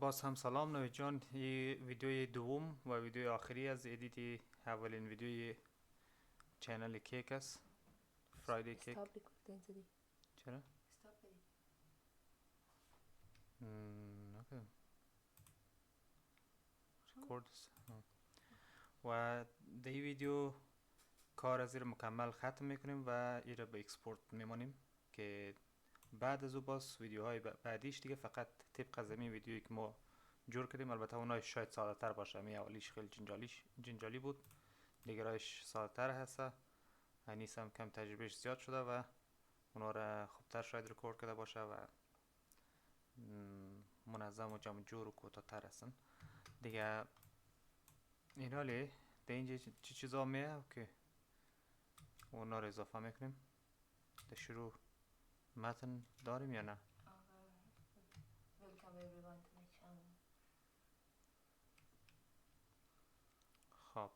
باز هم سلام نوید جان. این ویدیوی دوم و ویدیوی آخری از ادیت اولین ویدیوی چینل کیک است. فرایدی کیک. استاپ ریکوردینگ زدی. چرا؟ استاپ بدی. نکردم. ریکورد است. و در این ویدیو کار از این مکمل ختم میکنیم و این را به اکسپورت میمانیم که بعد از او باز ویدیوهای بعدیش دیگه فقط طبق از این ویدیویی که ما جور کردیم. البته اونای شاید ساده تر باشه، می اولیش خیلی جنجالی بود، دیگرایش ساده تر هسته. انیس هم کم تجربهش زیاد شده و اونا را خوبتر شاید رکورد کرده باشه و منظم و جمع جور و کوتاه‌تر هستن دیگه. این حالی در اینجا چی چیزا میه که اونا را اضافه میکنیم. در شروع متن داریم یا نه؟ Welcome everyone to my channel. خب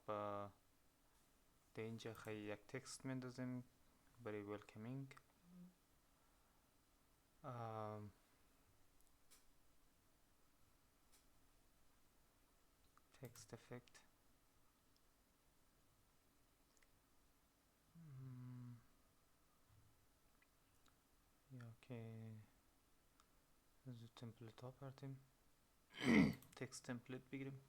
در اینجا خیلی یک تکست میندازیم برای ویلکمینگ. تکست افکت. یا که از تمپلیت ها پرتیم تکست تمپلیت بگیریم.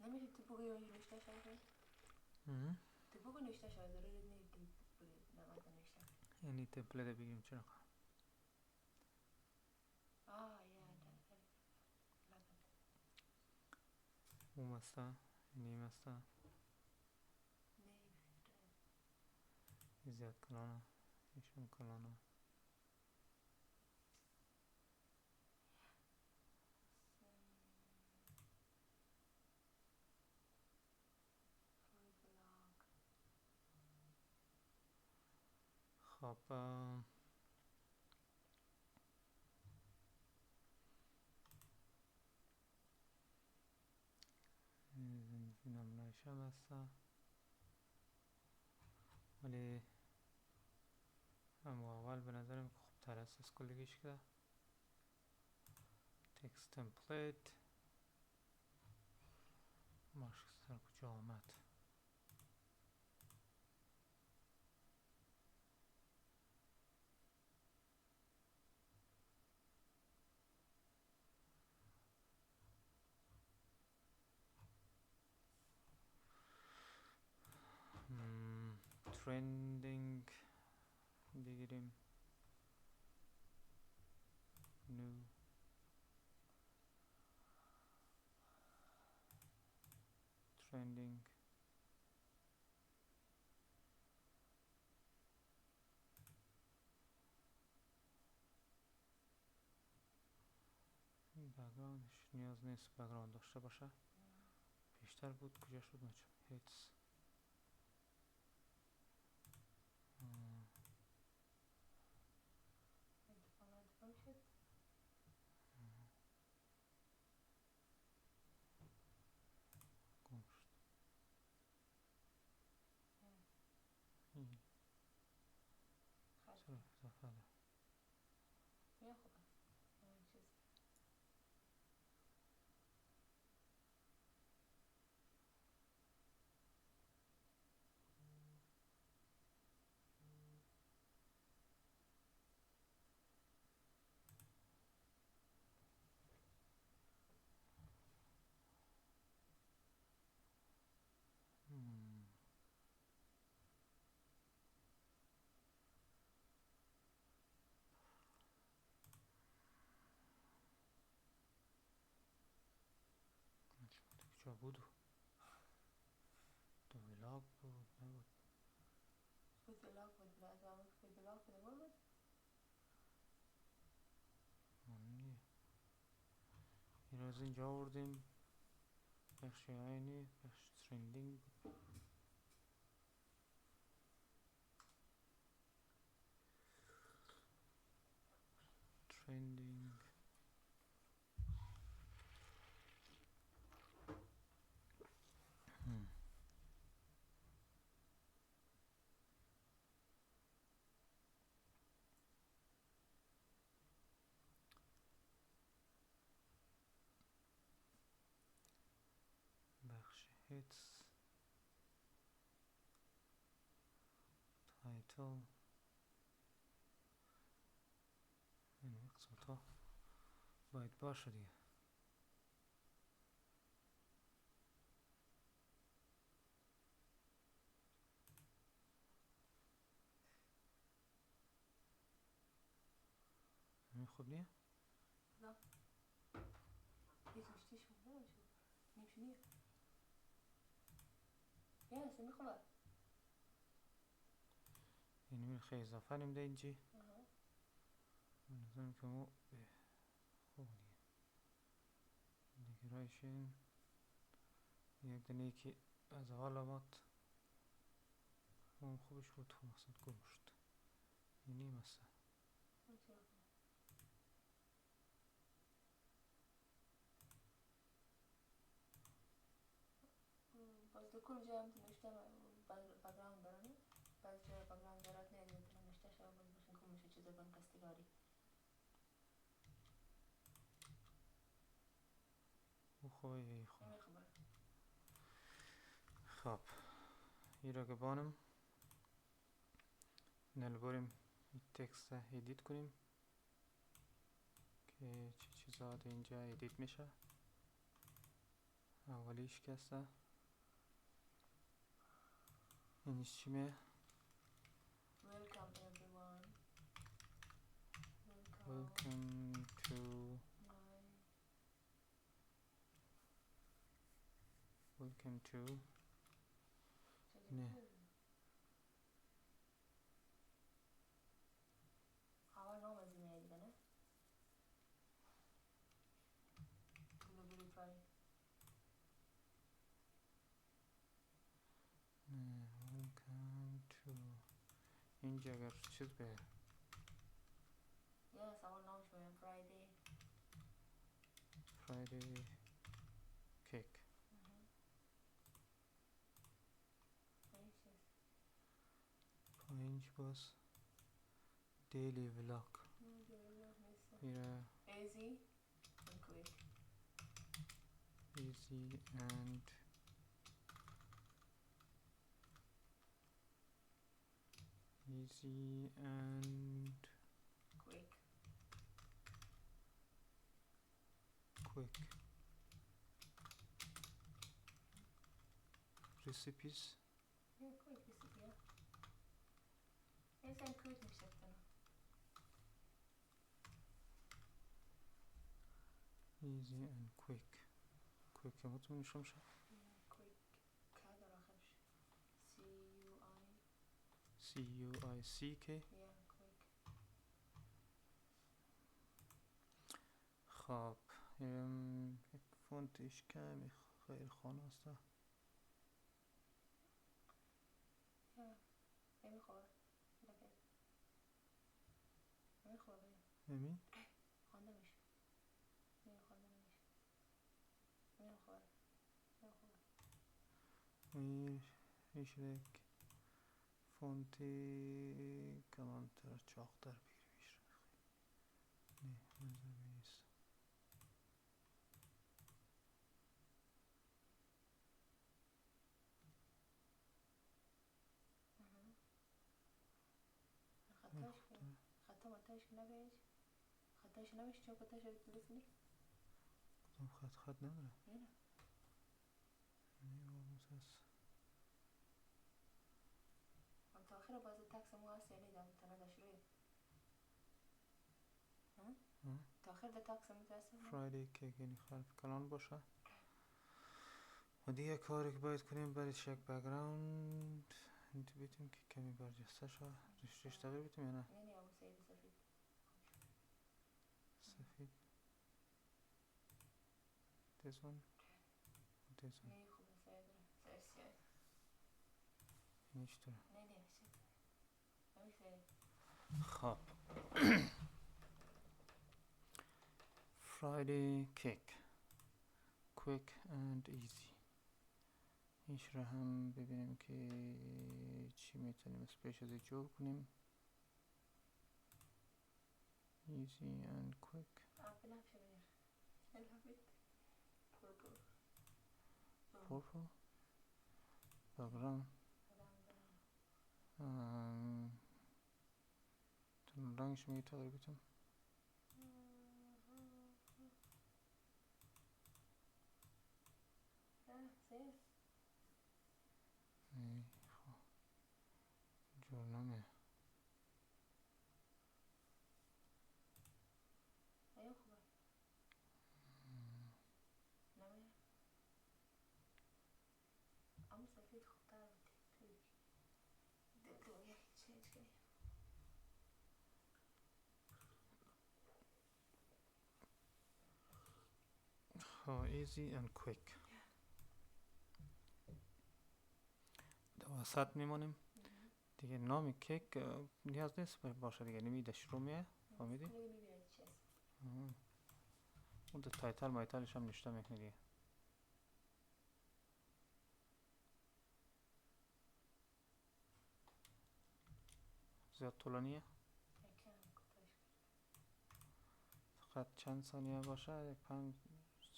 نمیشه تو بگوی اونجا نوشته شده؟ تو بگو نوشته شده ضرورت نیست که بگوی نمازده نوشته. یعنی تمپلیت بگیریم چرا؟ اون مسته یعنی مسته زیاد کلانه ایشون کلانه. خب نمونهش هم هسته، ولی اما اول به نظرم خوب تر است از کلگیش که تکست تمپلیت مارشک سر کجا آمد. ترندینگ بگیریم. نو ترندینگ. بگراندش نیاز نیست بگراند داشته باشه. بیشتر بود کجا شد نچم هیتس. گم شد. چرا اضافه ده؟ یا خوبه چیز کجا بودو؟ تو ویلاگ بود نبود؟ فوتولاک بود بعد زمان فوتولاک بوده بود. نیه این از اینجا آوردیم بخشی هاینی بخش ترندینگ بود. ترندینگ hits, title. این قسمت ها باید باشه دیگه. همین خوب نیه؟ نه یکیش تیش مونده شو نیمش نیه یه هسته میخواه یعنی میره خیلی اضافه نمیده اینجی. من نظرم که مو خوب دیگه دیگرایشن یک دنه یکی از حال آمد اون خوبش بود تو مقصد گم شد یعنی مثلا باز دکل جای هم نوشته بگراند داره نه بعض جای بگراند دارد نه نمیتونه نوشته شده باز باشین که میشه چیزا بان کستگاری او خوبه یه خوبه. نمیخبر خب ای را که بانم نلباریم این تکست ایدیت کنیم که چی چیزات اینجا ایدیت میشه. اولیش کسته اینش چی میه؟ Welcome everyone. Welcome to Welcome to نه اول نام از اینه دیگه نه بلوبری پای نه Welcome to اینجا اگر چیز به Yes اول نامش باید Friday cake پایینش باز daily vlog میره Easy and quick easy and quick recipes Yeah quick recipe yeah Easy and quick نشتنا easy and quick مطمئن شمشه quick که در آخرش C-U-I-C-K Yeah quick خب فونتش کمی خیلی خانه است نمیخواد لکه نمیخواد همین خوانده میشه نمیخواد نمیخواد ایش یک فونتی کلانتر چاقتر بگیریم نه منظور نیست خطاش نبیش خطاش نمیشه چون خطاش درست نیست خط نداره نه من تا آخر باز تکس مو هست یعنی دام تندش روی تا آخر ده تکس مو هست فرایدی کیک یعنی حرف کلان باشه و دیگه کاری که باید کنیم برایش یک بک‌گراند انتو بیتیم که کمی برجسته شد ریش تغییر بیتیم یا نه یعنی همون سفید سفید this one نه خوبه سفید اینیش تو نه سفید خب Friday cake quick and easy ایش را هم ببینیم که چی میتونیم اسپیش از جور کنیم easy and quick بنفشه بینیر الهبید purple purple بگرام تون رنگش میگی تغییر بتم جور نمیه ایا خوبه نمیه اما سفید خوبتر بودی توی دو یکی چینج کنی easy and quick وسط میمونیم دیگه. نام کیک نیاز نیست باشه دیگه، نمیده شروع میه. فهمیدی؟ اون ده تایتل مایتلش هم نشته میکنی دیگه. زیاد طولانیه، فقط چند ثانیه باشه، 5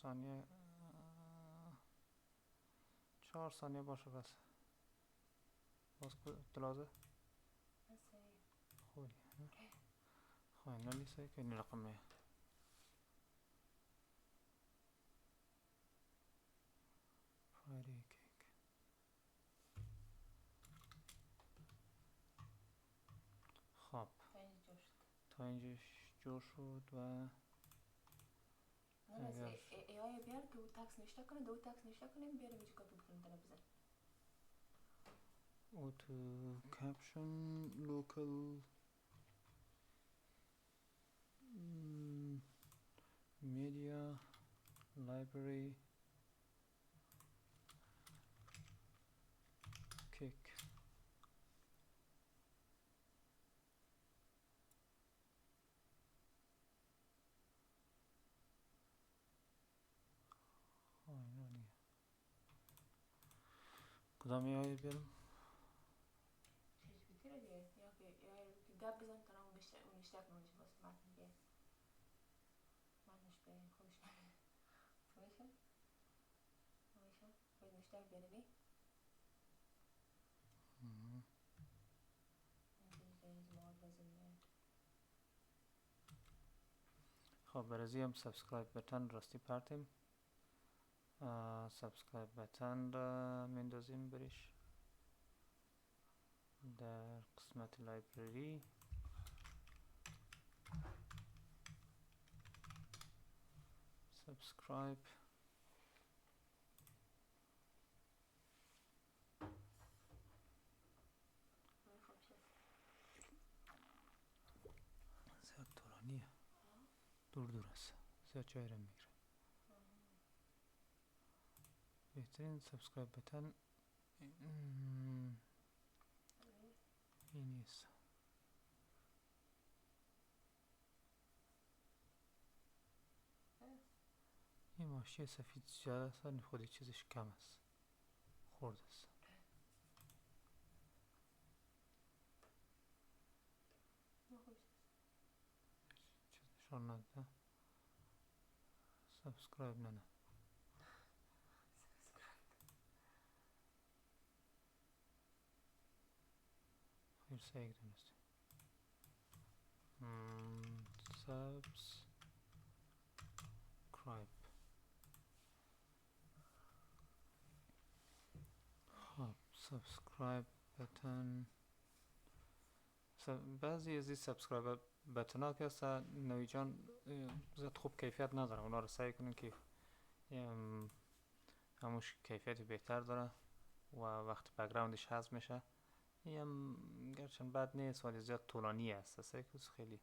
ثانیه 4 ثانیه باشه بس. باز دلازه خوبی خواهی سعی که این رقمه فرایدی کیک. خب تا اینجاش جور شد و اگر ای بیار که او تکس نشته کنه، دو تکس نشته کنیم بیاریم اینجا کپی بکنیم تنه بزن. auto caption local media library kick. کدام یایی بیارم؟ چیز بیتره دیگه یا که گپ بزن کنم اون نشته کنم اونجا باست متن بیه متنش به خودش نمیه همیشه باید نشته بینمی خب برازی هم سابسکرایب بتن راستی پرتیم. سابسکرایب بتن را مندازیم بریش در قسمت لایبرری. سابسکرایب زیاد طولانیه، دور است، زیاد جای رو میگیره. بهترین سابسکرایب بتن این نیست. این ماشی سفید زیاد است، خودی چیزش کم است، خورد است. چیزشان نده سابسکرایب نه خیر سعی دونستی سابسکرایب. خب سابسکرایب بتن بعضی از این سابسکرایب بتن ها که هستن نوی جان زیاد خوب کیفیت نداره، اونا رو سعی کنین که هموش کیفیت بهتر داره و وقتی بک‌گراندش حذف میشه این هم گرچه بد نیست ولی زیاد طولانی است، سعی کنید خیلی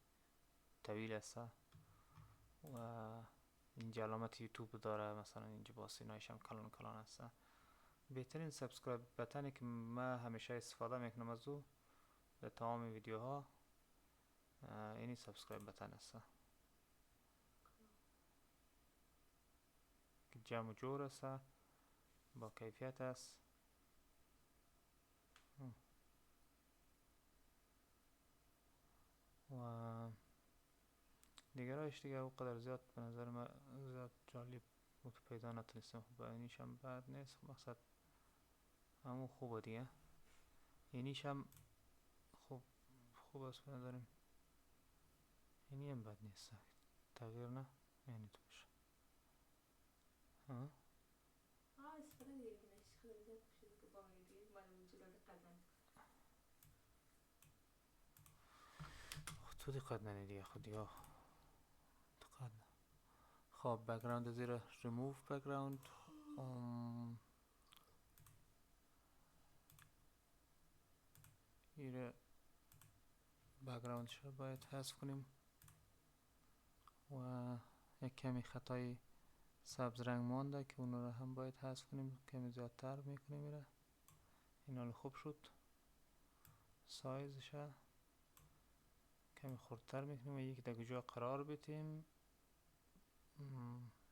طویل است و اینجا علامت یوتیوب داره، مثلا اینجا با سینایش هم کلان است. بهترین سابسکرایب بتنی که من همیشه استفاده میکنم از او در تمام ویدیوها اینی سابسکرایب بتن است که جمع جور است، با کیفیت است و دیگرایش دیگه او قدر زیاد به نظر من زیاد جالب بود پیدا نتونستم. با اینیش هم بد نیست، مقصد همون خوبه دیگه. اینیش هم خوب است به نظرم. اینی هم بد نیست، تغییر نه یعنی تو بشه. ها استفاده دیگه کنش خیلی زیاد بشه که با من دیگه من وجود دقت تو دقت ننی دیگه خود دیگه دقت نه. خب بک‌گراند زیر ریموو بک‌گراند ایره بک‌گراندش رو باید حذف کنیم و یک کمی خطای سبز رنگ مانده که اون رو هم باید حذف کنیم، کمی زیادتر میکنیم میره. این حال خوب شد. سایزش کمی خردتر میکنیم و یک در جا قرار بدیم،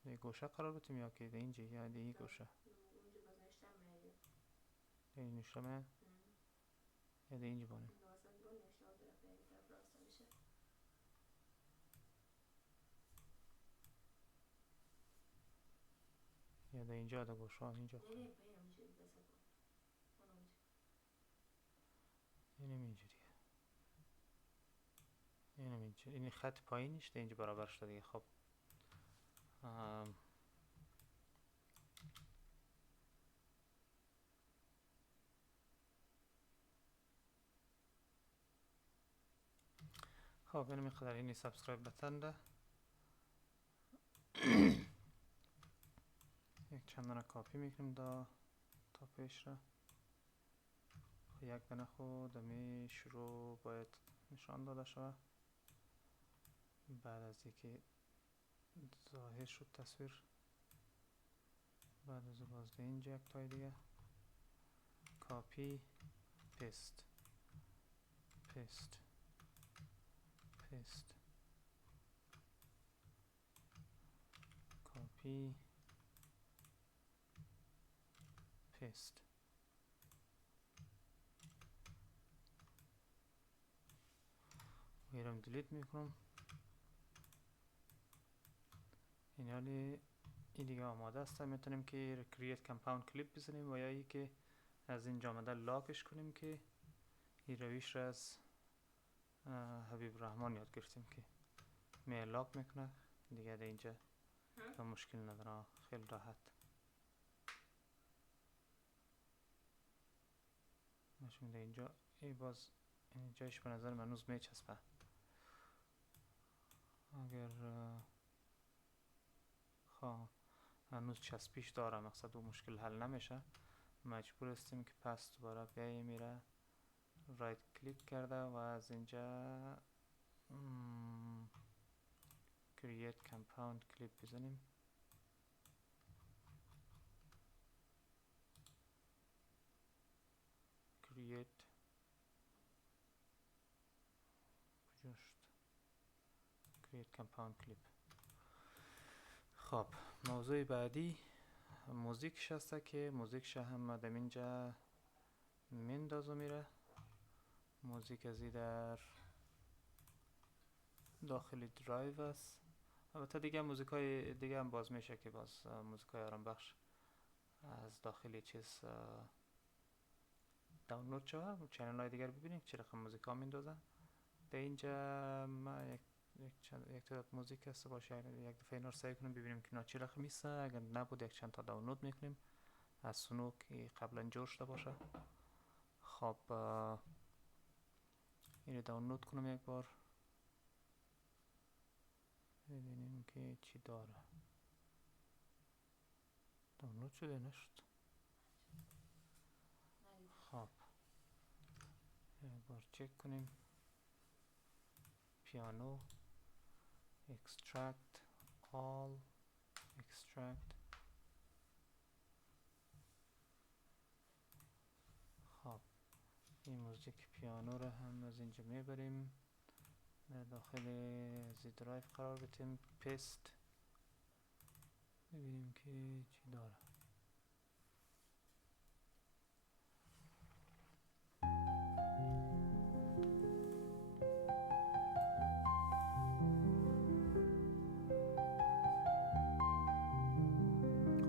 یک گوشه قرار بدیم یا که در اینجا یا در این گوشه اونجا باز نشتم میگه در این نشتمه یا در اینجا بانیم اینجا واسه برون نشته و طرف این طرف راسته میشه یا در اینجا در گوشه اینجا نه نه پایین میشه دست کن اون اونجا اینم اینجوریه. اینم اینجا این خط پایینش در اینجا برابر شده دیگه. خب خب اینم میقدر اینی سابسکرایب بتن ده یک چند کاپی میکنیم تا پیش را. یک دنه خود دمی شروع باید نشان داده شود. بعد از اینکه ظاهر شد تصویر، بعد از باز اینجا یک تای دیگه کاپی پیست پیست پیست کاپی پیست. میرم دیلیت میکنم. این حالی این دیگه آماده است. میتونیم که کرییت کمپاوند کلیپ بزنیم و یا ای که از اینجا آمده لاکش کنیم که این رویش را از حبیب رحمان یاد گرفتیم که می لاک میکنه دیگه. در اینجا تا مشکل نداره، خیلی راحت. نشون در اینجا ای باز اینجاش به نظر من هنوز میچسبه. اگر هنوز چسبیش داره مقصد و مشکل حل نمیشه، مجبور هستیم که پس دوباره بیاییم میره رایت کلیک کرده و از اینجا create compound clip بزنیم. create compound clip. خب موضوع بعدی موزیکش هسته که موزیکش هم در اینجا میندازو میره. موزیک ازی در داخل درایو است. البته دیگه موزیک های دیگه هم باز میشه که باز موزیک های آرام بخش از داخل چیز دانلود شده. چنل های دیگر ببینیم چه رقم موزیک ها میندازن. در اینجا ما یک تعداد موزیک هست باشه، یک دفعه اینا رو سعی کنیم ببینیم که اینا چه رقم میسته. اگر نبود یک چند تا دانلود میکنیم از سونو که قبلا جور شده باشه. خب این دانلود کنم یک بار ببینیم که چی داره. دانلود شده نشد. خب یک بار چک کنیم. پیانو extract all extract. خب این موزیک پیانو رو هم از اینجا میبریم در داخل زی درایو قرار بدیم. پیست ببینیم که چی داره.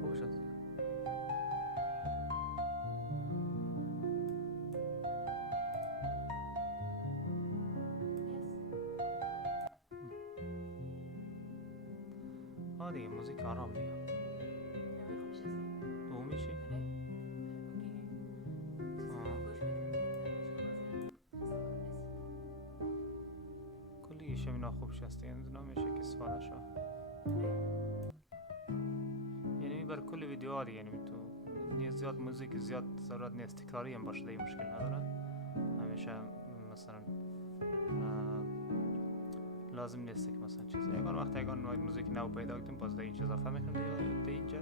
خوب شد. دیگه موزیک آرام دیگه. او میشی؟ کلی شمینا خوب شسته این میشه که استفاده شو. یعنی بر کل ویدیو ها دیگه، یعنی تو زیاد موزیک زیاد ضرورت نیست، تکراری هم باشه دیگه مشکل نداره. همیشه مثلا لازم نیست که مثلا چیزی اگر وقت موزیک نو پیدا کنیم باز این چیز اضافه میکنیم دیگه اینجا.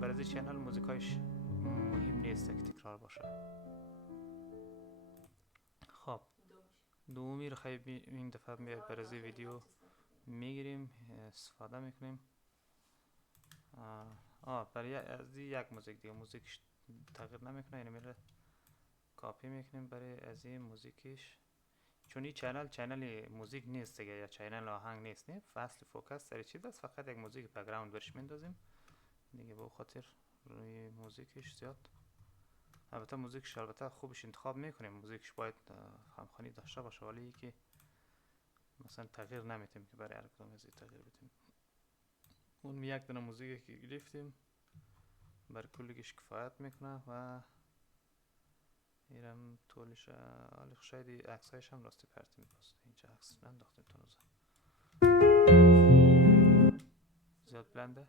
برای از چنل موزیکایش مهم نیست که تکرار باشه. خب دومی رو خیلی این دفعه میاد برای از ویدیو میگیریم استفاده میکنیم. برای از یک موزیک دیگه موزیکش تغییر نمیکنه، یعنی میره کاپی میکنیم برای از این موزیکش، چون این چنل موزیک نیست دیگه یا چنل آهنگ نیست، نه فصل فوکس سر چیز است، فقط یک موزیک بک‌گراند برش میندازیم دیگه. به خاطر روی موزیکش زیاد البته موزیکش البته خوبش انتخاب میکنیم، موزیکش باید همخوانی داشته باشه، ولی که مثلا تغییر نمیتیم که برای هر کدوم از تغییر بدیم. اون یک دونه موزیکی که گرفتیم بر کلیش کفایت میکنه و ایرم طولش شاید عکسایش هم راستی پرتی میپاست. اینجا عکس ننداختیم تا روزه زیاد بلنده.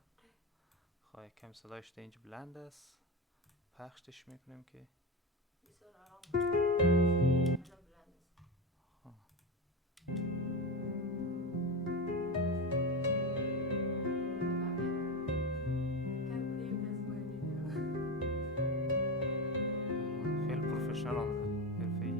خواهی کم صدایش ده اینجا بلند است، پخشش میکنیم که بسیار آرام خیلی پروفشنال آمده، حرفه‌ای.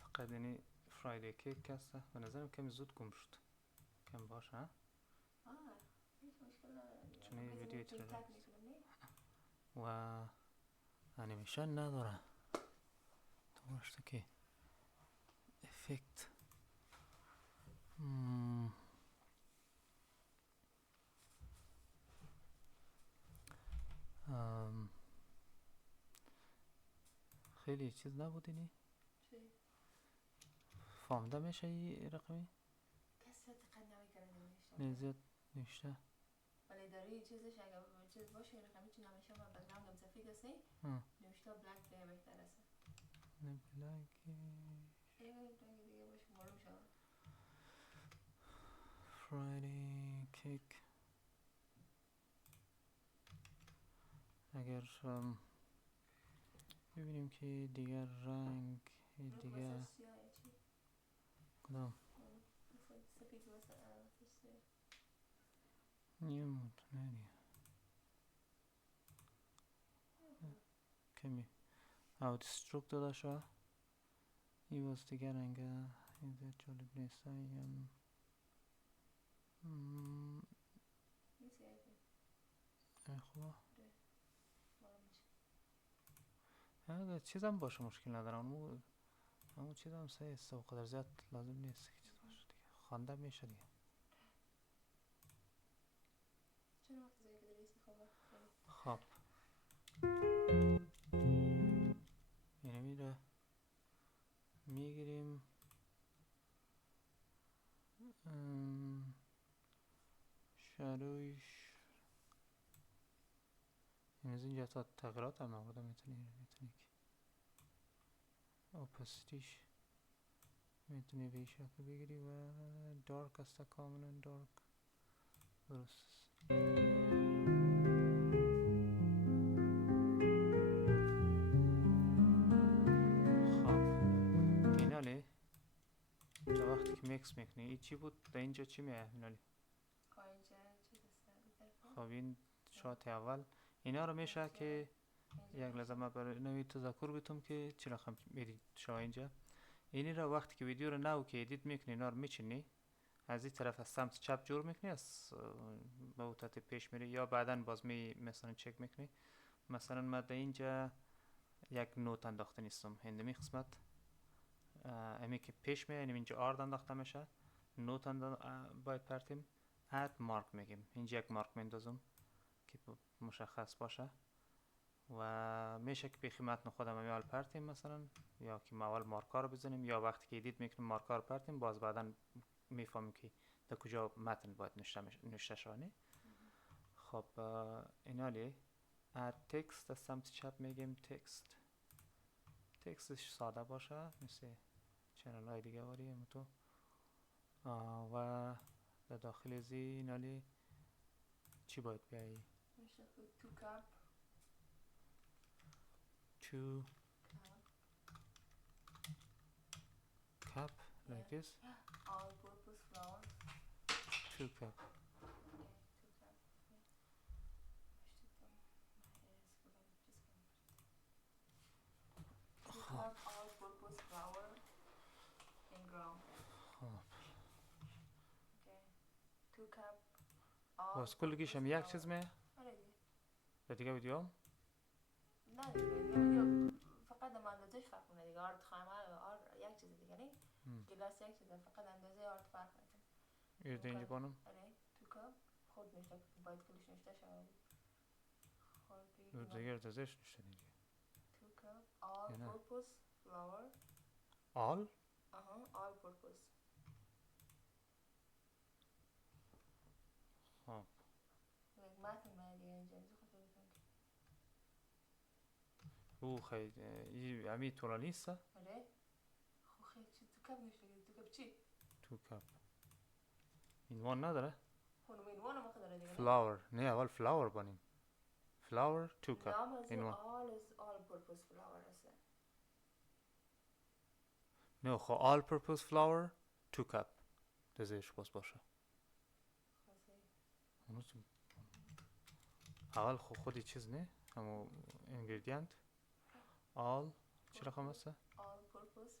فقط اینی فرایدی کیک هسته به نظرم کمی زود گم شد، کم باشه ها؟ هیچ مشکل نداره، چون این ویدیو تک میکنم و انیمیشن نداره تو مشته که افکت خیلی چیز نبودینی؟ چی؟ فهمده میشه این رقمی؟ کسی دقت نمیکنه نه زیاد نوشته ولی داره چیزش اگر چیز باشه رقمی چی نمیشه و بک‌گراند هم سفید است نوشته بلک دیگه بهتر است. نه بلک دیگه باشه معلوم شد. فرایدی کیک اگر ببینیم که دیگر رنگ دیگه کدام سفید نیم کمی اوت استروک داده شد این باز دیگر رنگه این زیاد جالب نیست. خوبه اگر چیز هم باشه مشکل ندارم، همون چیز هم سه است و قدر زیاد لازم نیست که چیز باشه دیگه، خوانده میشه دیگه. خب اینه میره میگیریم شادویش این از اینجا تا تغییرات هم نبوده، میتونی که اپاسیتیش میتونی به این شکل بگیری و دارک است کاملا دارک درست است. تا وقتی که میکس میکنی این چی بود؟ در اینجا چی میه مینالی؟ خب این شات اول اینا رو میشه که یک لحظه ما برای نوی تذکر بیتم که چی رقم میدید شما اینجا اینی رو وقتی که ویدیو رو نو که ادیت میکنی اینا رو میچینی از این طرف از سمت چپ جور میکنی از موتت پیش میری یا بعدا باز مثلا چک میکنی. مثلا من در اینجا یک نوت انداخته نیستم هندمی قسمت امی که پیش میه اینجا آرد انداخته میشه نوت باید پرتیم اد مارک میگیم اینجا یک مارک میندازم که مشخص باشه و میشه که بیخی متن خودم اول پرتیم مثلا، یا که ما اول مارکا رو بزنیم، یا وقتی که ایدیت میکنیم مارکا رو پرتیم، باز بعدا میفهمیم که در کجا متن باید نوشته شونه. خب اینالی add text از سمت چپ میگیم تکستش ساده باشه مثل چنل های دیگه واریم تو. و در داخل زی اینالی چی باید بیایی؟ میشه تو کپ two cup like this, all purpose flour. 2 cup. Two cup all purpose flour in ground. خب Okay. 2 cup all باز کلگیش هم یک چیز می آره دیگه. و دیگه ویدیو نه دیگه فقط هم اندازهش فرق کنه دیگه. آرد خیمه یک چیز دیگه نه. گلاس یک چیزه، فقط اندازه آرد فرق کنه. ایرده اینجا بانم آره 2 cup خود نشته باید کلش نشته شود. دیگه ارتزش نشته دیگه 2 cup all purpose flour. all all purpose. خب متن من دیگه اینجا خود بگم او خیلی امی طولانی است. آره خب خیلی چی 2 cup نشته 2 cup چی 2 cup اینوان نداره خونم اینوان هم داره دیگه flour نه اول flour بانیم flour 2 cup اینوان all purpose flour است نه خب all purpose flour 2 cup دزش باز باشه اول خودی چیز نه همو ingredient all چی رقم است all purpose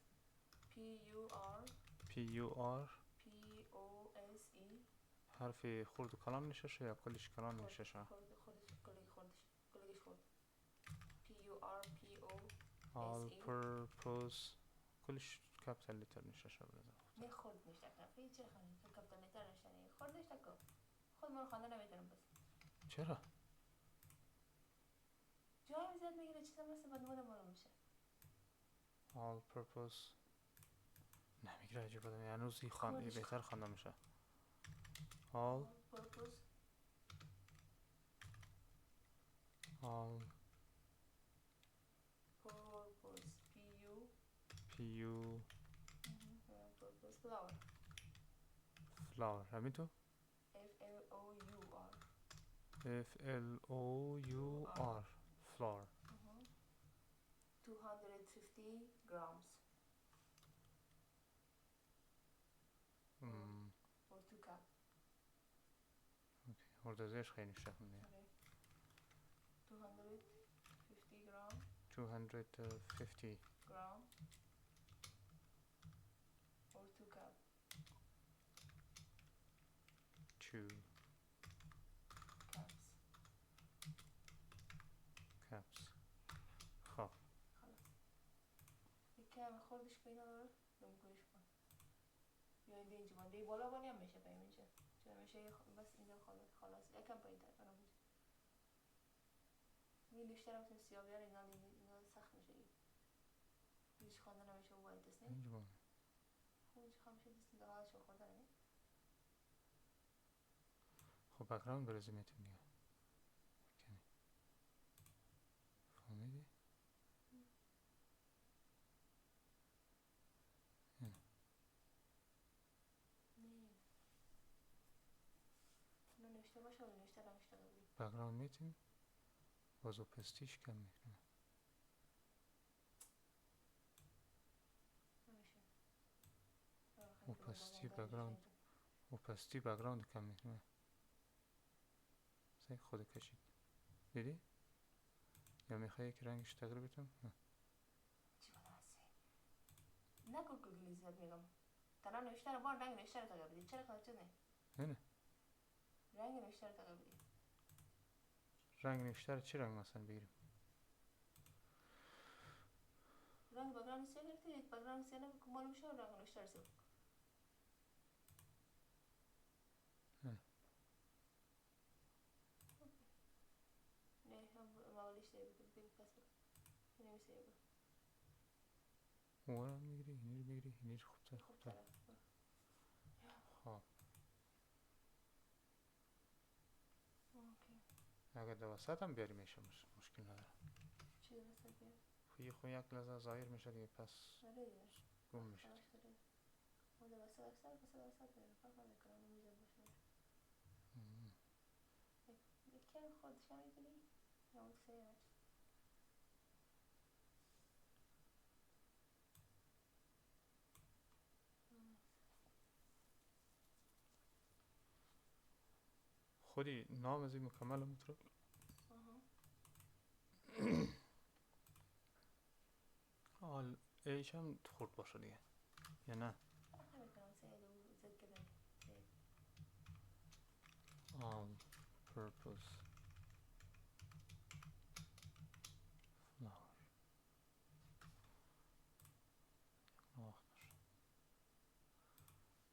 PUR POSE حرف خورد و کلان نشه یا کلش کلان نشه کلش خورد all purpose کلش کپیتال لیتر نشه نه خورد نشه کافی چه خواهی تو کپیتال لیتر نشه خورد نشه که خود من خانده نمیتونم بس چرا جای زیاد میگیره چیزا مثل بعد مودم معلوم میشه all purpose نمیگیره عجیب بدم یعنی روزی بهتر خوانده میشه all purpose purpose flour همین تو FLOUR flour 250 grams or 2 cup اردازش خیلی نشه کنه 250 gram 250 gram or 2 cup 2 cups cups خب خلاص یکم خوردش پیدا رو دمگوش کن یا اینجا اینجا بانده بالا بانی هم میشه پیم اینجا چون میشه بس اینجا خلاص یکم پیدا کنم این بیشتر هم سیاه بیار اینا سخت میشه هیچ خانده نمیشه و باید دست نیم اینجا بانده خوب چه خواهم شد دست دقیقه شو خورده نمی خب بکراند برزی میتونی کنی فهمیدی؟ نه نوشته باشه ولی نوشته نمیشته بودی بکراند میتونی باز اپستیش کم میکنه نمیشه اپستی بکراند کم میکنه سعی خود کشید دیدی؟ یا میخوایی که رنگش تغییر بتم؟ نه چی بدا هستی؟ نکن که گلیزیت میگم تنها نوشته رو بار رنگ نوشته رو تغییر بدی چرا کار چیز نه رنگ نوشته رو تغییر بدی رنگ نوشته چه رنگ مثلا بگیریم؟ رنگ بگراند سیاه گرفتی بگراند سیاه نبود که معلوم شد رنگ نوشته رو سیاه نه هم اولیش دیگه بنویسه یه اون رو میگیری، اینی رو میگیری، اینی رو خوب خوب تر. طرف خب اوکی. اگر در وسط هم بیاری میشه مشکل نداره. چی در وسط بیاد؟ خو یک لحظه ظاهر میشه دیگه، پس آره دیگه گم میشه خلاص داره. ما در وسط اکثر وسط بیاره فرق نمیکنه نمیزه باشه یکی خودش هم میدونی یا اون سیرش خودی نام از این مکمل هم تو حال ایش هم خورد باشه دیگه یا نه؟ فرق نمیکنه سیر دو زد کدن سیر all purpose flour.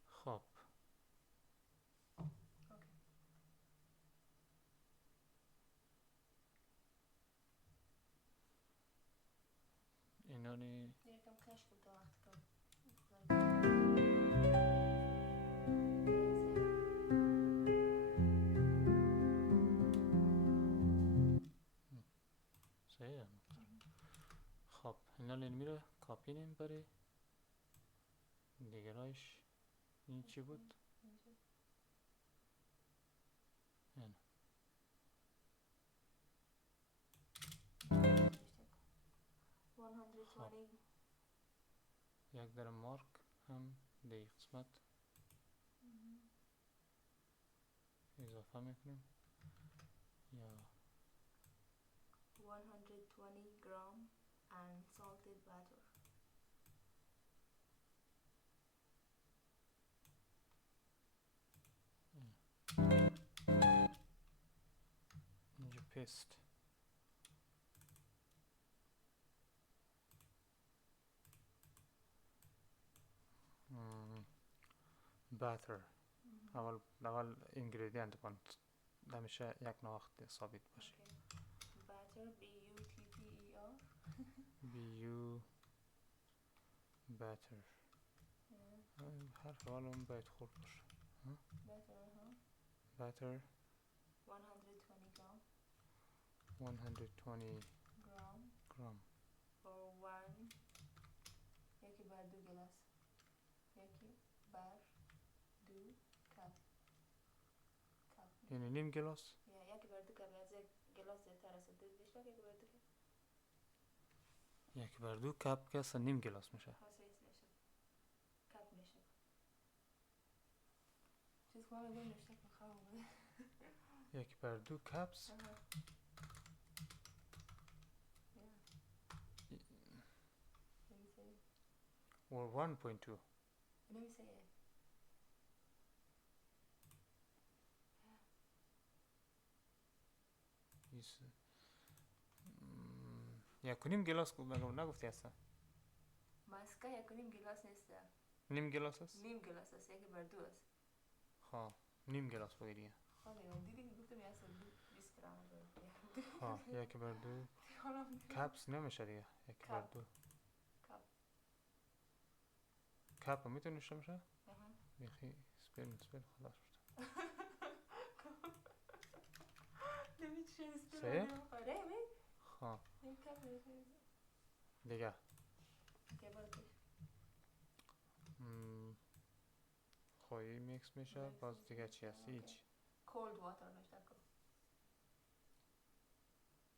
خب اوکی. اینا نی یکم کش کن تا وقت کن صحیح هم. خب اینا نی میره کاپی نیم بری دیگرایش. این چی بود؟ این 120 یک در مارک هم دیگه قسمت اضافه میکنیم یا 120 gram and salted butter اینجا پیست باتر اول اینگریدینت کن همیشه یک نواخت ثابت باشه. butter butter بیو باتر حرف اول اون باید خورد باشه. باتر 120 gram 120 gram or 1 یکی بر دو گلاس یکی بر دو کپ یعنی نیم گلاس یا یکی بر دو کپ از یک گلاس زیادتر است دیدش یکی بر دو کپ یک بر دو کپ که اصلا نیم گلاس میشه. حسیس میشه کپ میشه چیز خواه بگم نشته که خواه اومده یک بر دو کپس or 1.2 نمیشه یک و نیم گلاس نگفتی اصلا ماسکا یک و نیم گلاس نیست نیم گلاس است؟ نیم گلاس است یکی بر دو است خواه نیم گلاس بگیری خواهی دیدی که گفتم یه اصلا 20 گرم خواه یک بر دو کپس نمیشه دیگه یک بر دو کپ هم میتونه نوشته میشه؟ بیخی سپیل خلاص شد نمیشه سه؟ آره می خواه این کپ دیگه که بردش خواهی میکس میشه باز دیگه چی هست؟ هیچ cold water نوشته کن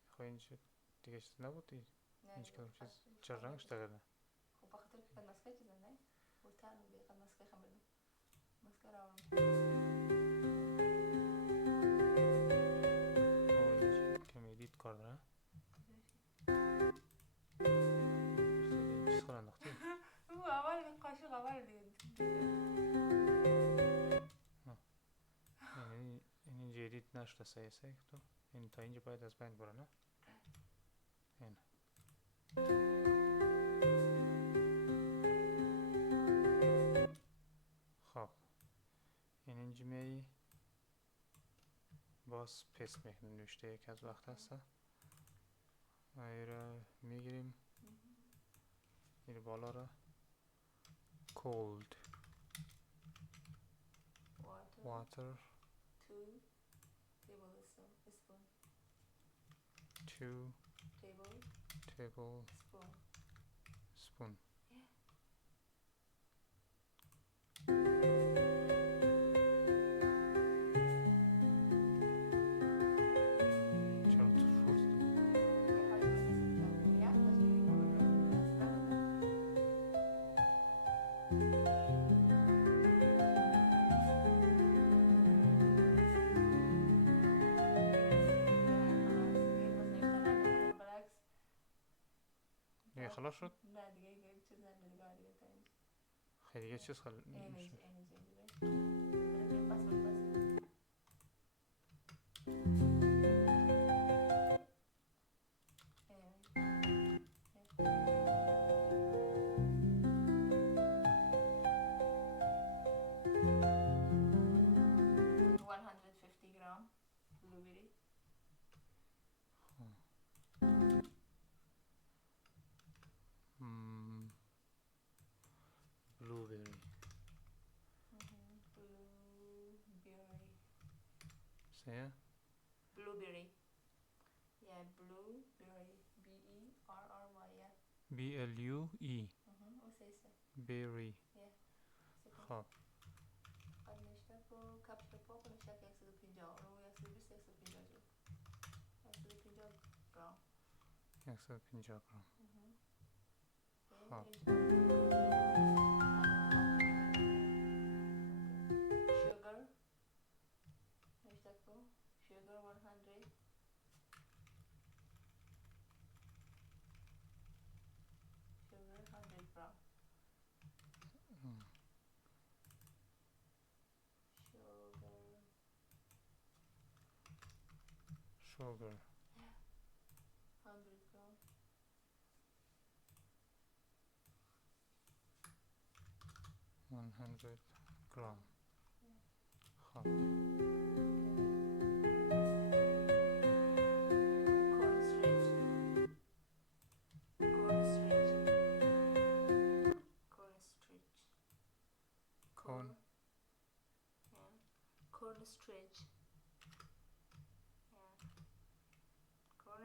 خواهی اینجا دیگه چیز نبودی؟ هیچ کدوم چیز چه رنگش تغییره؟ خب بخاطر که قد مسکه چیزن نه؟ و ترم بی قد مسکه خم بدم مسکه را کمی دید کار داره؟ چیز خور انداختی؟ او اول قاشق اول دید این اینجا ادیت نشده سه تو این تا اینجا باید از بین بره نه؟ این خب این اینجا می باز پیست میکنه نوشته یک از وقت هسته ایره میگیریم این بالا را cold water 2 tablespoon 2 tablespoon. tablespoon چرا تو فرست دیگه خلاص شد نه دیگه چیز نداره دیگه تموم. خیلی دیگه چیز خل... اینجا blueberry. blueberry Blueberry. say it Blueberry. Yeah, blueberry. B-E-R-R-Y. Yeah. B-L-U-E What says that? berry Yeah. خب بعد نوشته کو کپش پاک نوشته که 150 رو 120 150 جو 150 گرم 150 گرم sugar نوشته کو sugar 100 sugar 100 gram sugar 100 gram 100 گرم خب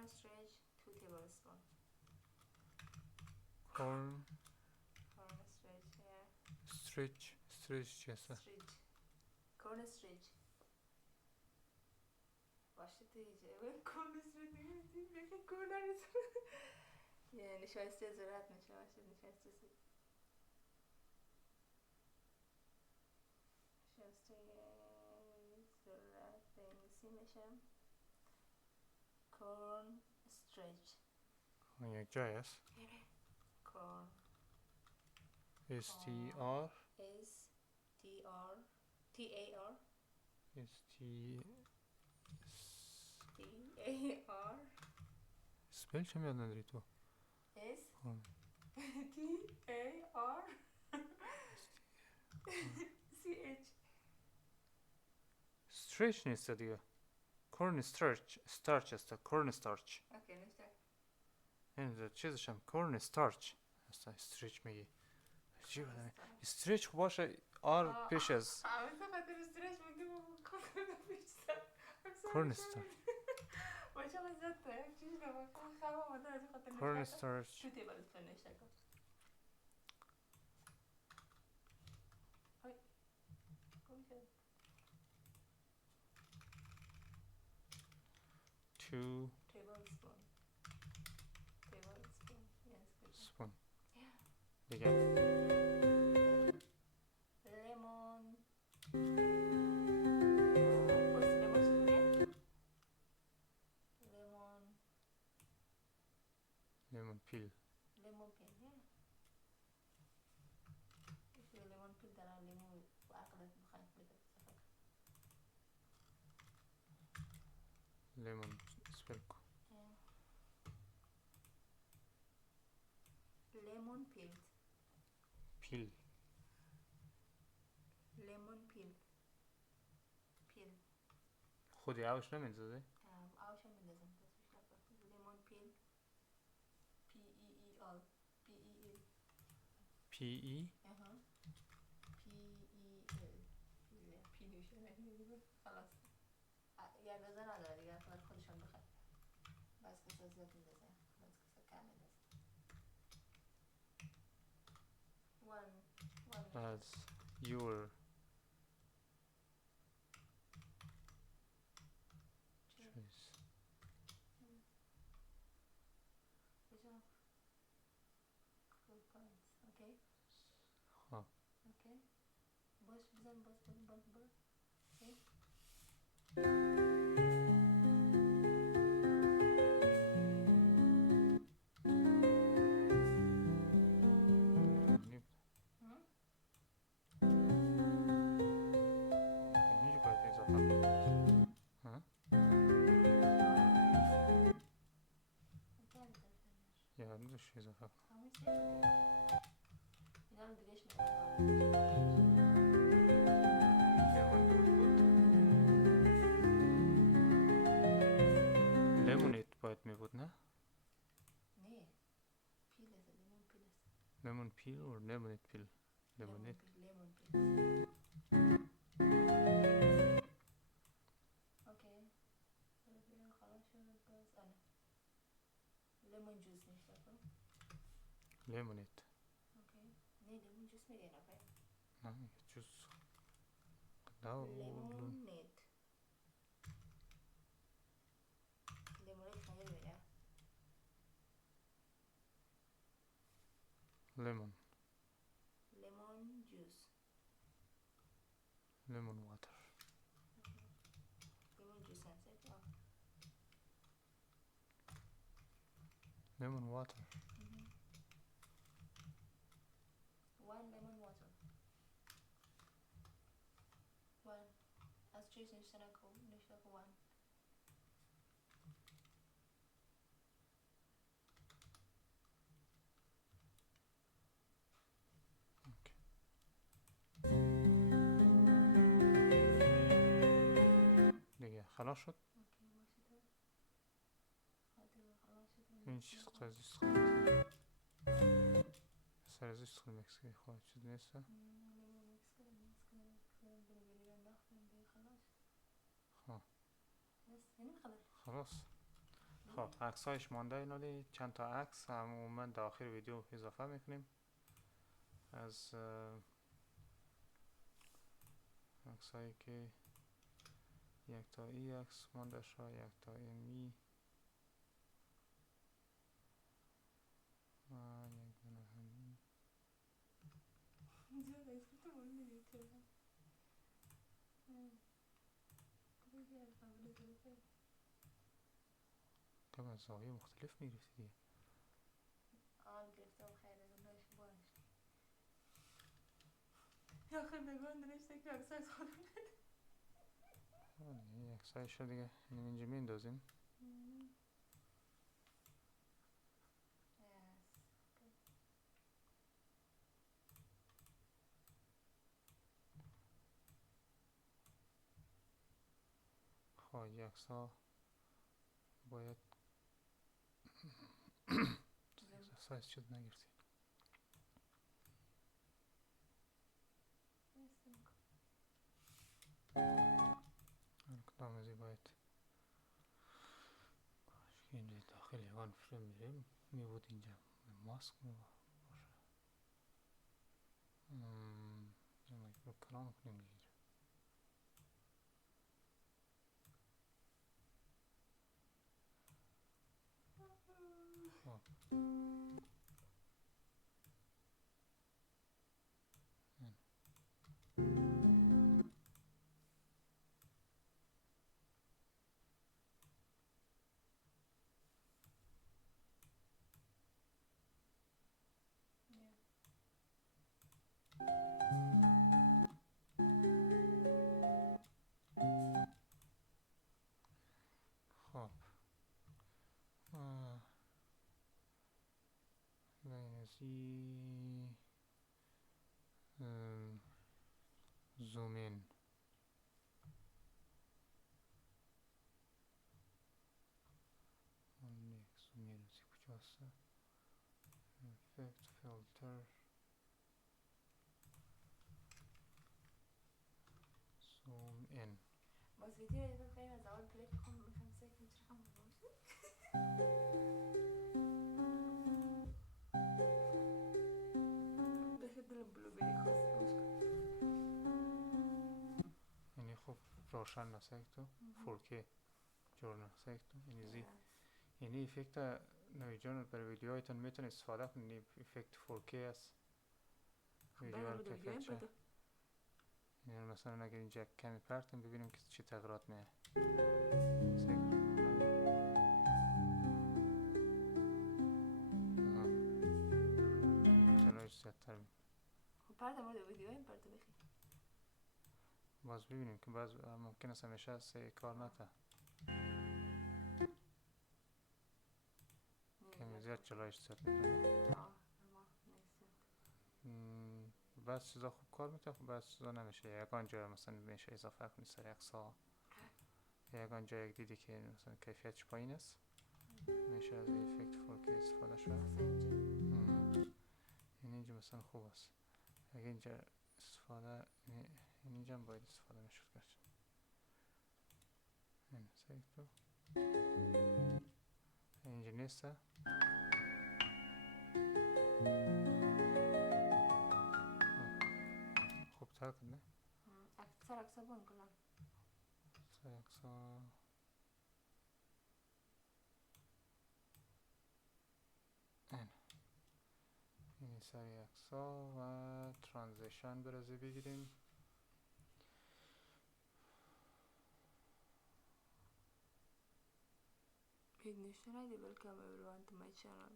cornstarch 2 tablespoon cornstarch yeah stretch چی هسته؟ cornstarch باشه دیگه cornstarch دیگه کولر یه نشسته زراعت نشسته زراعت بنویسی میشم cornstarch یک جای است corn S-T-R S-T-R T-A-R T-A-R سپل چه میاد نداری تو؟ S T-A-R C-H stretch نیست دیگه corn starch است corn starch اوکی نشته این چیزش هم corn starch است استرچ میگی چی بدم استرچ باشه آر پیش از خاطر استرچ میگم corn starch باشه مزد چیز رو خواب آمده از خاطر corn starch 2 tablespoon نشته کن های گم شد 2 tablespoon yes spoon دیگه lemon lemon peel lemon peel lemon peel در لیمو عقلت بخواهی بده lemon spell کن lemon peel peel lemon peel خودی آوش نمیندازه آوش هم میندازم lemon peel PE اها PEL پی نوشته دیگه خلاص یه اندازه نداره دیگه فقط خودشان بخواد بس کسا زیاد میندازه بس کسا کم میندازه one as your choice. بجا full points اوکی خب اوکی باش بزن باز اوکی اینجا باید اضافه کنیم. ها؟ یا دوش اضافه کنیم. لیمون درست بود. لیمونید باید می بود نه؟ نه پیل است لیمون پیل است لیمون پیل or لیمونید پیل؟ لیمونید لیمون پیل اوکی خلاص شد باز انا لیمون جوس نشته کن لیمونید اوکی نه لیمون جوس میگه نفر نه جوز لا لیمونید لیمونید خیلی میگه لیمون لیمون جوس لیمون واتر لیمون جوس هم سید لیمون واتر one lemon water one از جوس نشته نکن one دیگه خلاص شد. اوکی باشه خلاص شد این چیز قضیه سرزش خیلی مکسیکی خواهد شد نیست. خلاص خب عکس هایش مانده اینالی چند تا عکس عموما در آخر ویدیو اضافه میکنیم از عکس هایی که یک تا ای عکس مانده شد یک تا این یک دونه همین کم از زاویه مختلف میگرفتی دیگه گرفتم خیلی نوش باش آخر نگاه نوشته که عکسای خودم این عکس هایش رو دیگه اینجا میندازیم خب این عکس ها باید سایز شد نگرفتی کدام ازی باید اینجا داخل یوان فرم میریم می بود اینجا ماسک باشه رو کلام کنیم دیگه خب خب لینزی زوم این زوم این کجاست افکت فیلتر باز ویدیو دیدم خیلی از اول پلی کنم میخوام سیکنم چرا بخی دلم بلوبری خواستمش یعنی خوب روشن نساکتو 4K جور نساکتو یعنی افکت نویجان برای ویدیوهایتون میتون استفاده کنید. افکت 4K است ویدیو کیفیت چه یعنی مثلا اگر اینجا کمی پرتیم ببینیم که چه تغییرات میه جلوش زیادتر خب پرده مورد ویدیو این پرده بخی باز ببینیم که باز ممکن است همیشه سه کار نتا کمی زیاد جلوش زیاد میکنیم بعض چیزا خوب کار میکنه خب بعض چیزا نمیشه. یکان جا مثلا میشه اضافه کنی سر اقصا یکان جا یک دیدی که مثلا کیفیتش پایین است میشه از افکت 4K استفاده شد. این اینجا مثلا خوب است اگه اینجا استفاده اینجا باید استفاده میشد گرچه این سیکتو اینجا نیست خوب تر کنه سر اکسا بون کنم سر اکسا این سر اکسا و ترانزیشن برازی بگیریم بید نشته نایدی welcome everyone to my channel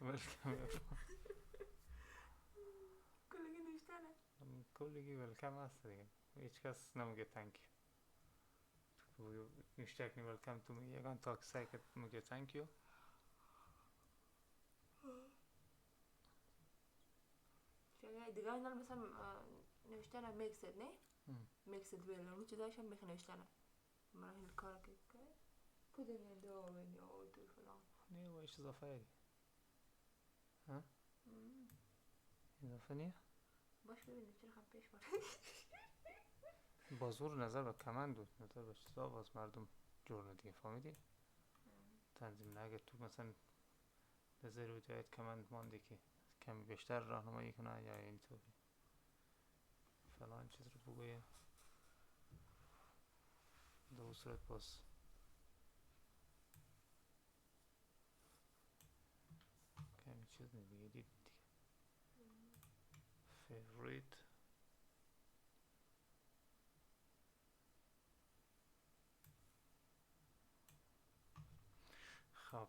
welcome کلگی نشته نه کلگی welcome هست دیگه هیچ کس نمیگه thank you نشته کنی welcome تو میگه یکان تاک سعی که میگه thank you دیگه اینا مثلا نوشته نه mixed نه mixed well اون چیزایش هم میخواه نوشته نه مراحل کار که putting in the oven یا تو فلان نه وایش اضافه هایی ها اضافه نیه باش ببینیم چرا خم پیش باره بازور نظر به کمند بود نظر به چیزا باز مردم جور ندیگه فهمیدی تنظیم نگه تو مثلا نظر بود باید کمند مانده که کمی بیشتر راهنمایی کنه یا اینطوری فلان چیز رو بگویه دو صورت باز کمی چیز ندیگه دید دیگه favorite خب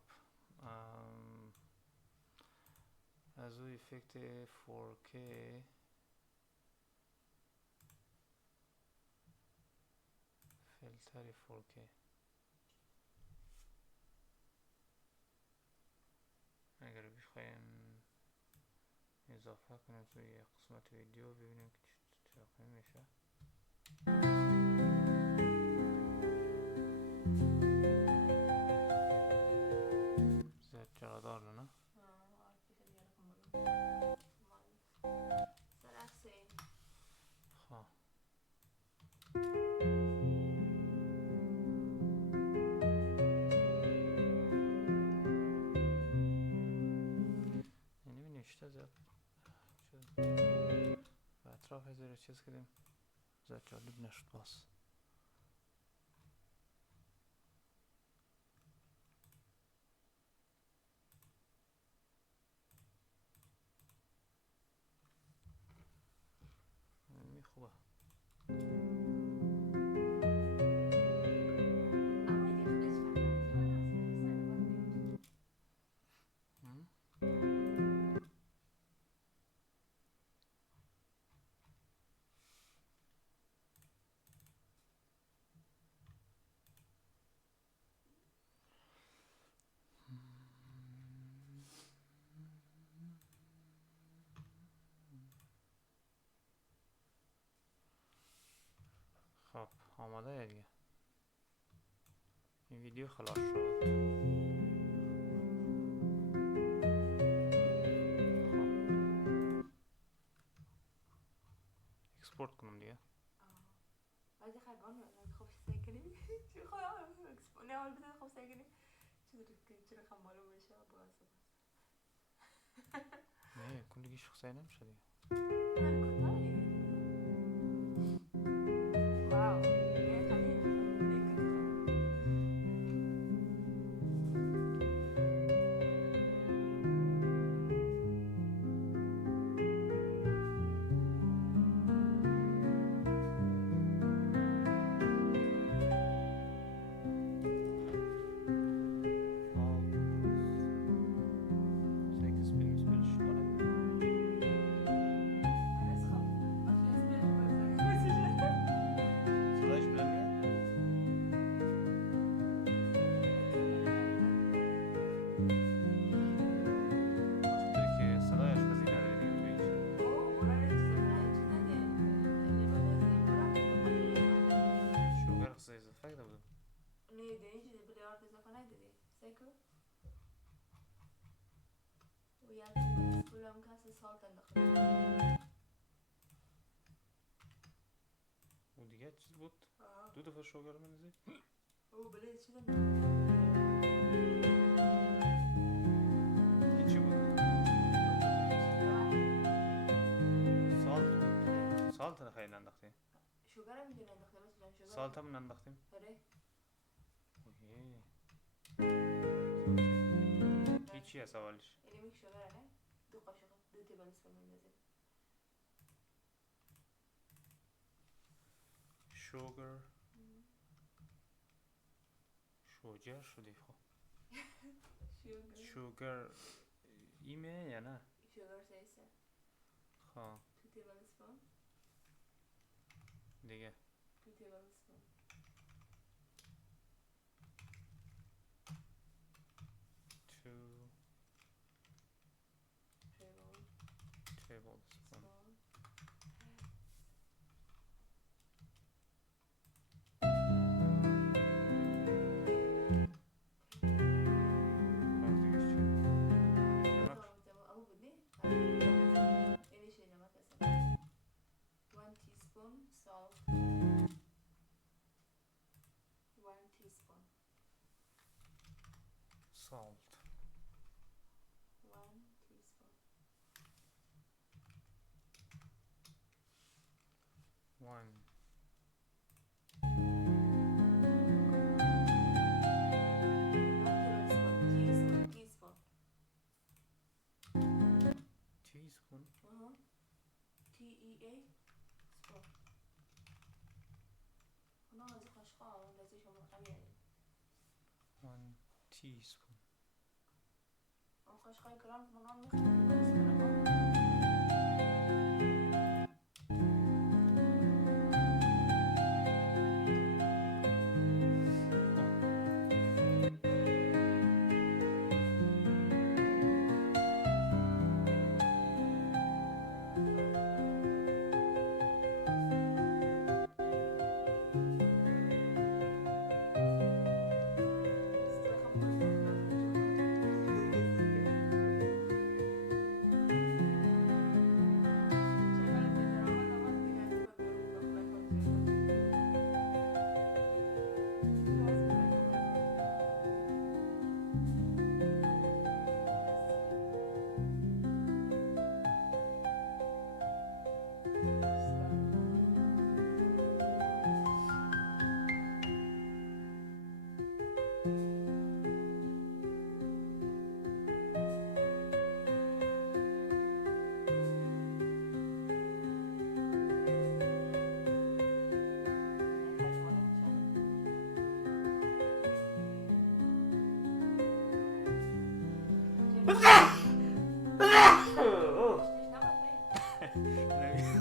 از او افکت 4K فیلتر 4K اگر بخوایم اضافه کنیم توی قسمت ویدیو ببینیم که چطور میشه زیاد جلادار نه سر عکس این خواه اینو نشته زیاد و اطراف هزار چیز کردیم زیاد جالب نشد باز اینمی خوبه خب آماده دیگه این ویدیو خلاص شد اکسپورت کنم دیگه. بعضی خیلی خوب سعی کنیم چی خواهم نه حال بزن خوب سعی کنیم چرا خم معلوم بشه باز نه کندگی شخصی نمیشه دیگه. واو و دیگه چیز بود؟ دو دفعه شوگر منزی؟ او بله چیزا چی بود؟ سالت خیلی ننداختیم. شوگر هم میدونه انداخته بس جان شوگر سالت هم ننداختیم. آره هیچی هست اولش. اینی میک شوگر نه دو قاشق دو تیبل اسپون میندازیم شوگر شوگر شدی خب. شوگر ایمه یا نه؟ شوگر سیسه خب دو تیبل اسپون دیگه دو تیبل اسپون two تیبل tablespoon. Salt. 1 teaspoon 1 teaspoon. T-E-A spoon هنا هذه خشقة ولا زي شو مقامي 1 teaspoon. خشقة كلام منام يخلي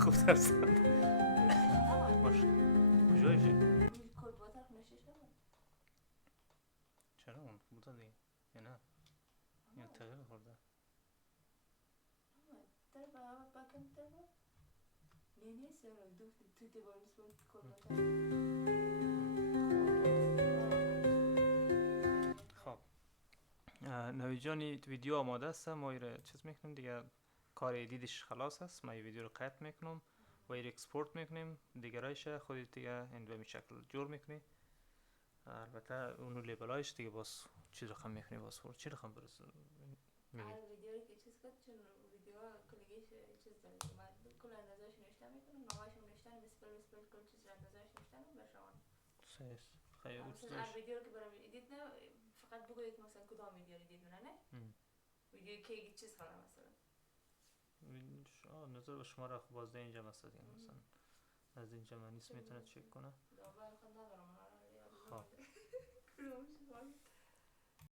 خفتم باش کجایشه؟ چرا اون بوده دیگه یا نه؟ یا تغییر خورده؟ خب نوی جانی ویدیو آماده است، ما ایره چیز میکنیم دیگه، کار ایدیدش خلاص است، ما این ویدیو رو قطع میکنم و ایر اکسپورت میکنیم دیگرایش خودت دیگه این به این شکل جور میکنی. البته اونو لیبلایش دیگه باز چی رقم میکنی، باز فور چی رقم برس میگی. ویدیویی که چیز کرد چون ویدیو کلیگیش چیز داره من کل اندازه‌اش نوشته میکنم نامه‌اش نوشتن بسپل کل چیز اندازه‌اش نوشتن برشون. سیس خیلی مثلا هر ویدیو که برام ادیت نه فقط بگویید مثلا کدام ویدیو ادیت نه ویدیو کی چیز کنم مثلا نظر به شما را باز ده اینجا مثلا دیگه مثلا از اینجا من نیست میتونه چک کنه. داور خدا